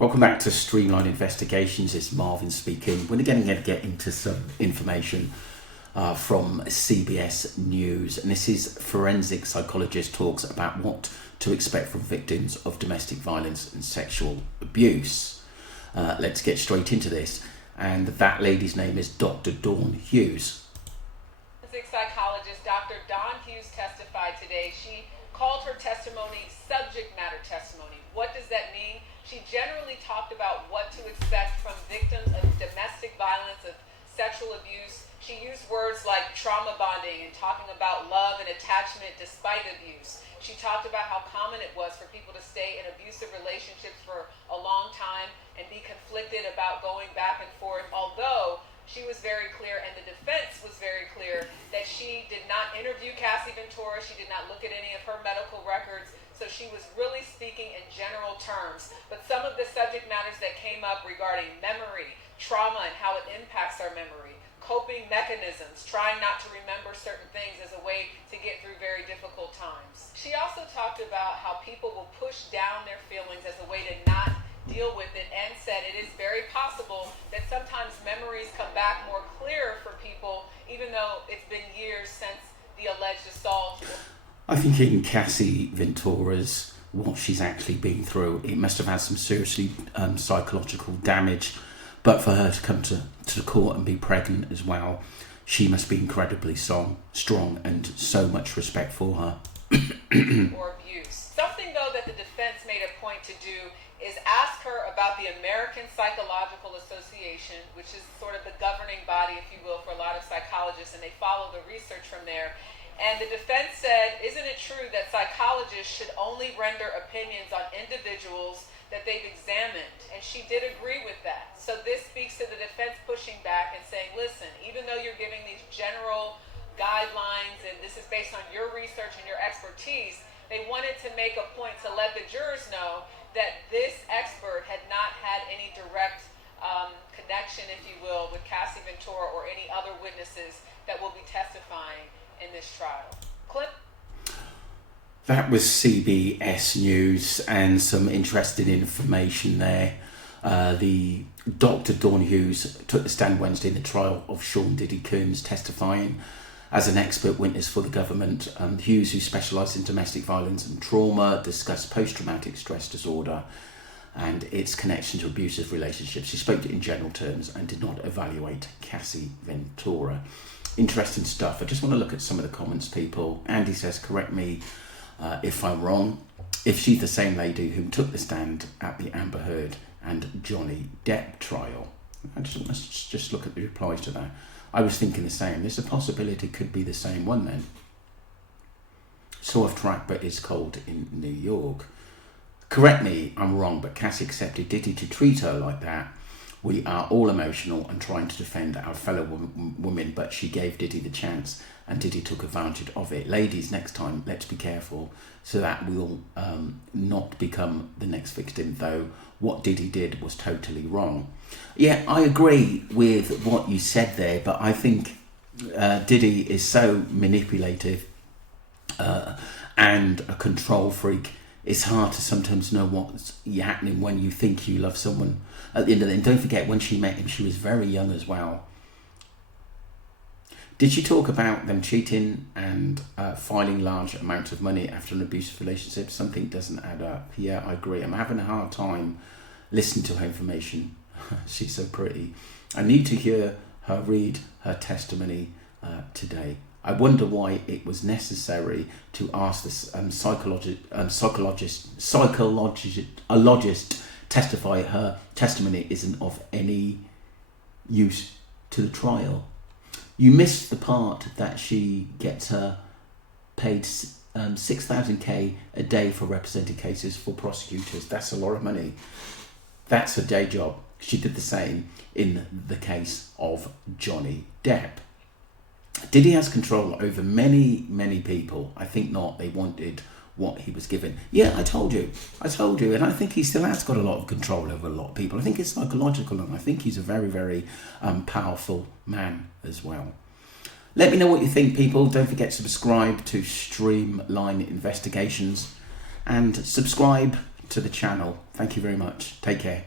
Welcome back to Streamline Investigations. It's Marvin speaking. We're going to get into some information from CBS News, and this is forensic psychologist talks about what to expect from victims of domestic violence and sexual abuse. Let's get straight into this, and that lady's name is Dr. Dawn Hughes. Forensic psychologist Dr. Dawn Hughes testified today. She called her testimony subject matter testimony. What does that mean? She generally talked about what to expect from victims of domestic violence, of sexual abuse. She used words like trauma bonding and talking about love and attachment despite abuse. She talked about how common it was for people to stay in abusive relationships for a long time and be conflicted about going back and forth, although she was very clear, and the defense was very clear, that she did not interview Cassie Ventura. She did not look at any of her medical records. So she was really speaking in general terms. But some of the subject matters that came up regarding memory, trauma, and how it impacts our memory, coping mechanisms, trying not to remember certain things as a way to get through very difficult times. She also talked about how people will push down their feelings as a way to not deal with it, and said it is very possible that sometimes memories come back more clear for people, even though it's been years since the alleged assault. I think in Cassie Ventura's, what she's actually been through, it must have had some seriously psychological damage. But for her to come to court and be pregnant as well, she must be incredibly strong, and so much respect for her. Or abuse. Something, though, that the defense made a point to do is ask her about the American Psychological Association, which is sort of the governing body, if you will, for a lot of psychologists, and they follow the research from there. And the defense said, isn't it true that psychologists should only render opinions on individuals that they've examined? And she did agree with that. So this speaks to the defense pushing back and saying, listen, even though you're giving these general guidelines and this is based on your research and your expertise, they wanted to make a point to let the jurors know that this expert had not had any direct connection, if you will, with Cassie Ventura or any other witnesses that will be testifying in this trial. Clip. That was CBS News, and some interesting information there. The Dr. Dawn Hughes took the stand Wednesday in the trial of Sean Diddy Combs, testifying as an expert witness for the government. Hughes, who specialised in domestic violence and trauma, discussed post-traumatic stress disorder and its connection to abusive relationships. She spoke in general terms and did not evaluate Cassie Ventura. Interesting stuff. I just want to look at some of the comments, people. Andy says, correct me if I'm wrong, if she's the same lady who took the stand at the Amber Heard and Johnny Depp trial. Let's just look at the replies to that. I was thinking the same. There's a possibility it could be the same one then. So off track, but it's cold in New York. Correct me, I'm wrong, but Cassie accepted Diddy to treat her like that. We are all emotional and trying to defend our fellow women, but she gave Diddy the chance and Diddy took advantage of it. Ladies, next time, let's be careful so that we'll not become the next victim, though what Diddy did was totally wrong. Yeah, I agree with what you said there, but I think Diddy is so manipulative and a control freak. It's hard to sometimes know what's happening when you think you love someone. At the end of the day, and don't forget, when she met him, she was very young as well. Did she talk about them cheating and filing large amounts of money after an abusive relationship? Something doesn't add up. Yeah, I agree. I'm having a hard time listening to her information. She's so pretty. I need to hear her read her testimony today. I wonder why it was necessary to ask this psychologist testify. Her testimony isn't of any use to the trial. You missed the part that she gets her paid 6,000 a day for representing cases for prosecutors. That's a lot of money. That's her day job. She did the same in the case of Johnny Depp. Diddy has control over many, many people. I think not. They wanted what he was given. Yeah, I told you. And I think he still has got a lot of control over a lot of people. I think it's psychological, and I think he's a very, very powerful man as well. Let me know what you think, people. Don't forget to subscribe to Streamline Investigations and subscribe to the channel. Thank you very much. Take care.